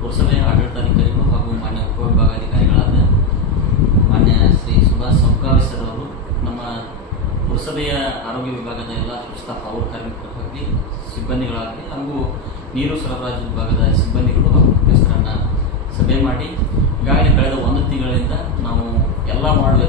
ಪುರಸಭೆಯ ಆಡಳಿತಾಧಿಕಾರಿಗಳು ಹಾಗೂ ಮಾನ್ಯ ಉಪವಿಭಾಗಾಧಿಕಾರಿಗಳಾದ ಮಾನ್ಯ ಶ್ರೀ ಸುಭಾಷ್ ಸೌಕಾವಿ ಸರ್ ಅವರು. ನಮ್ಮ ಪುರಸಭೆಯ ಆರೋಗ್ಯ ವಿಭಾಗದ ಎಲ್ಲ ಸ್ಟಾಫ್ ಅವರು ಕಾರ್ಮಿಕರಾಗಲಿ ಸಿಬ್ಬಂದಿಗಳಾಗಲಿ ಹಾಗೂ ನೀರು ಸರಬರಾಜು ವಿಭಾಗದ ಸಿಬ್ಬಂದಿಗಳು ಹಾಗೂ ಮುಖ್ಯಸ್ಥರನ್ನು ಸಭೆ ಮಾಡಿ, ಈಗಾಗಲೇ ಕಳೆದ ಒಂದು ತಿಂಗಳಿಂದ ನಾವು ಎಲ್ಲ ಮಾಡುವ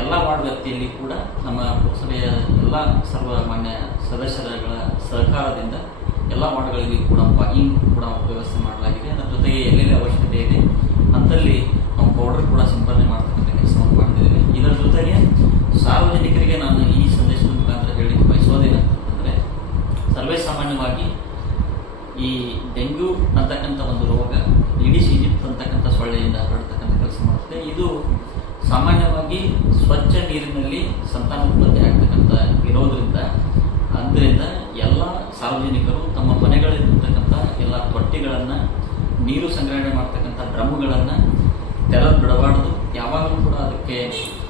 ಎಲ್ಲ ವಾರ್ಡ್ ವ್ಯಾಪ್ತಿಯಲ್ಲಿ ಕೂಡ ನಮ್ಮ ಪುರಸಭೆಯ ಎಲ್ಲ ಸರ್ವಮಾನ್ಯ ಸದಸ್ಯರುಗಳ ಸಹಕಾರದಿಂದ ಎಲ್ಲ ವಾರ್ಡ್ಗಳಲ್ಲಿ ಕೂಡ ವಾಕಿಂಗ್ ಕೂಡ ವ್ಯವಸ್ಥೆ ಮಾಡಲಾಗಿದೆ. ಅದರ ಜೊತೆಗೆ ಎಲ್ಲೆಲ್ಲಿ ಅವಶ್ಯಕತೆ ಇದೆ ಅಂತಲ್ಲಿ ನಾವು ಪೌಡರ್ ಕೂಡ ಸಿಂಪಡಣೆ ಮಾಡ್ತಕ್ಕಂಥ ಕೆಲಸವನ್ನು ಮಾಡ್ತಿದ್ದೇವೆ. ಇದರ ಜೊತೆಗೆ ಸಾರ್ವಜನಿಕರಿಗೆ ನಾನು ಈ ಸಂದೇಶದ ಮುಖಾಂತರ ಹೇಳಲಿಕ್ಕೆ ಬಯಸೋದೇನಂತಂದರೆ ಸರ್ವೇ ಸಾಮಾನ್ಯವಾಗಿ ಈ ಡೆಂಗ್ಯೂ ಅಂತಕ್ಕಂಥ ಒಂದು ರೋಗ, ಇಡೀ ಈಜಿಪ್ಟ್ ಅಂತಕ್ಕಂಥ ಸೊಳ್ಳೆಯಿಂದ ಹರಡ್ತಕ್ಕಂಥ ಕೆಲಸ ಮಾಡುತ್ತೆ ಇದು ಸಾಮಾನ್ಯವಾಗಿ ಸ್ವಚ್ಛ ನೀರಿನಲ್ಲಿ ಸಂತಾನೋತ್ಪತ್ತಿ ಆಗ್ತಕ್ಕಂಥ ಇರೋದ್ರಿಂದ ಆದ್ದರಿಂದ ಎಲ್ಲ ಸಾರ್ವಜನಿಕರು ತಮ್ಮ ಮನೆಗಳಲ್ಲಿರ್ತಕ್ಕಂಥ ಎಲ್ಲ ತೊಟ್ಟಿಗಳನ್ನು ನೀರು ಸಂಗ್ರಹಣೆ ಮಾಡ್ತಕ್ಕಂಥ ಡ್ರಮ್ಗಳನ್ನು ತೆರೆದು ಬಿಡಬಾರ್ದು ಯಾವಾಗಲೂ ಕೂಡ ಅದಕ್ಕೆ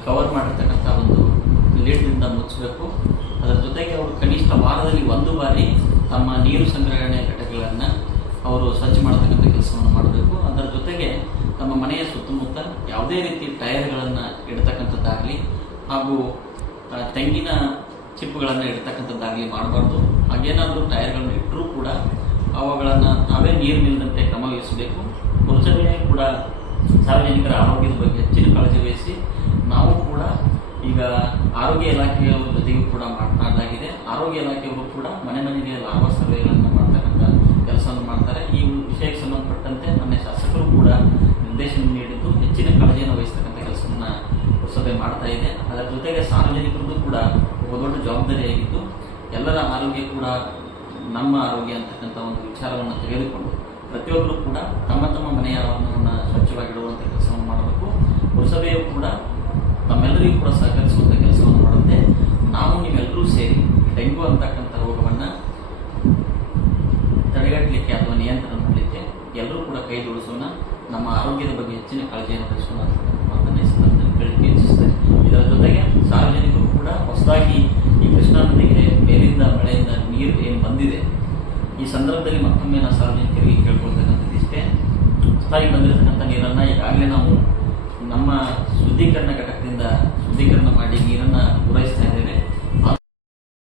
ಕವರ್ ಮಾಡಿರ್ತಕ್ಕಂಥ ಒಂದು ಲೀಡ್ನಿಂದ ಮುಚ್ಚಬೇಕು ಅದರ ಜೊತೆಗೆ ಅವರು ಕನಿಷ್ಠ ವಾರದಲ್ಲಿ ಒಂದು ಬಾರಿ ತಮ್ಮ ನೀರು ಸಂಗ್ರಹಣೆ ಘಟಕಗಳನ್ನು ಅವರು ಸ್ವಚ್ಛ ಮಾಡತಕ್ಕಂಥ ಕೆಲಸವನ್ನು ಮಾಡಬೇಕು. ಅದರ ಜೊತೆಗೆ ತಮ್ಮ ಮನೆಯ ಸುತ್ತಮುತ್ತ ಯಾವುದೇ ರೀತಿ ಟೈರ್ಗಳನ್ನು ಇಡ್ತಕ್ಕಂಥದ್ದಾಗಲಿ ಹಾಗೂ ತೆಂಗಿನ ಚಿಪ್ಪುಗಳನ್ನು ಇಡ್ತಕ್ಕಂಥದ್ದಾಗಲಿ ಮಾಡಬಾರ್ದು. ಹಾಗೇನಾದರೂ ಟೈರ್ಗಳನ್ನು ಇಟ್ಟರೂ ಕೂಡ ಅವುಗಳನ್ನು ನಾವೇ ನೀರು ನಿಲ್ಲದಂತೆ ಕ್ರಮ ವಹಿಸಬೇಕು. ಪುರುಷರೇ ಕೂಡ ಸಾರ್ವಜನಿಕರ ಆರೋಗ್ಯದ ಬಗ್ಗೆ ಹೆಚ್ಚಿನ ಕಾಳಜಿ ವಹಿಸಿ ನಾವು ಕೂಡ ಈಗ ಆರೋಗ್ಯ ಇಲಾಖೆಯವರ ಜೊತೆಗೂ ಕೂಡ ಮಾತನಾಡಲಾಗಿದೆ. ಆರೋಗ್ಯ ಇಲಾಖೆಯವರು ಕೂಡ ಮನೆ ಮನೆಗೆ ಲಾಭ ಸರ್ವೆಗಳನ್ನು ಮಾಡ್ತಕ್ಕಂಥ ಕೆಲಸವನ್ನು ಮಾಡ್ತಾರೆ ಈ ವಿಷಯಕ್ಕೆ ಸಂಬಂಧಪಟ್ಟಂತೆ ಮೊನ್ನೆ ಶಾಸಕರು ಕೂಡ ನಿರ್ದೇಶನ ನೀಡಿದ್ದು ಹೆಚ್ಚಿನ ಕಾಳಜಿಯನ್ನು ವಹಿಸ್ತಕ್ಕಂಥ ಕೆಲಸವನ್ನು ಪುರಸಭೆ ಮಾಡ್ತಾ ಇದೆ ಅದರ ಜೊತೆಗೆ ಸಾರ್ವಜನಿಕರದ್ದು ಕೂಡ ಒಬ್ಬ ದೊಡ್ಡ ಜವಾಬ್ದಾರಿಯಾಗಿದ್ದು ಎಲ್ಲರ ಆರೋಗ್ಯ ಕೂಡ ನಮ್ಮ ಆರೋಗ್ಯ ಅಂತಕ್ಕಂಥ ಒಂದು ವಿಚಾರವನ್ನು ತೆಗೆದುಕೊಂಡು ಪ್ರತಿಯೊಬ್ಬರು ಕೂಡ ತಮ್ಮ ತಮ್ಮ ಮನೆಯ ಆವರಣವನ್ನು ಸ್ವಚ್ಛವಾಗಿಡುವಂಥ ಕೆಲಸವನ್ನು ಮಾಡಬೇಕು. ಪುರಸಭೆಯು ಕೂಡ ತಮ್ಮೆಲ್ಲರಿಗೂ ಕೂಡ ಸಹಕರಿಸುವಂಥ ಕೆಲಸವನ್ನು ಮಾಡುತ್ತೆ. ನಾವು ನೀವೆಲ್ಲರೂ ಸೇರಿ ಡೆಂಗು ಅಂತಕ್ಕಂಥ ರೋಗವನ್ನು ತಡೆಗಟ್ಟಲಿಕ್ಕೆ ಅಥವಾ ನಿಯಂತ್ರಣ ಮಾಡಲಿಕ್ಕೆ ಎಲ್ಲರೂ ಕೂಡ ಕೈ ಜೋಡಿಸೋಣ. ನಮ್ಮ ಆರೋಗ್ಯದ ಬಗ್ಗೆ ಹೆಚ್ಚಿನ ಕಾಳಜಿಯನ್ನು ವಹಿಸೋಣ ಅಂತಕ್ಕಂಥ ಮಾತನ್ನು ಇದರ ಜೊತೆಗೆ ಸಾರ್ವಜನಿಕರು ಕೂಡ ಹೊಸದಾಗಿ ಈ ಕೃಷ್ಣಾ ನದಿಗೆ ಮೇಲಿಂದ ಮಳೆಯಿಂದ ನೀರು ಏನು ಬಂದಿದೆ. ಈ ಸಂದರ್ಭದಲ್ಲಿ ಮತ್ತೊಮ್ಮೆ ನಾವು ಸಾರ್ವಜನಿಕರಿಗೆ ಕೇಳ್ಕೊಳ್ತಕ್ಕಂಥದ್ದು ಇಷ್ಟೇ. ಹೊಸದಾಗಿ ಬಂದಿರತಕ್ಕಂಥ ನೀರನ್ನು ಈಗಾಗಲೇ ನಾವು ನಮ್ಮ ಶುದ್ಧೀಕರಣ ಘಟಕದಿಂದ ಶುದ್ಧೀಕರಣ ಮಾಡಿ ನೀರನ್ನು ಪೂರೈಸ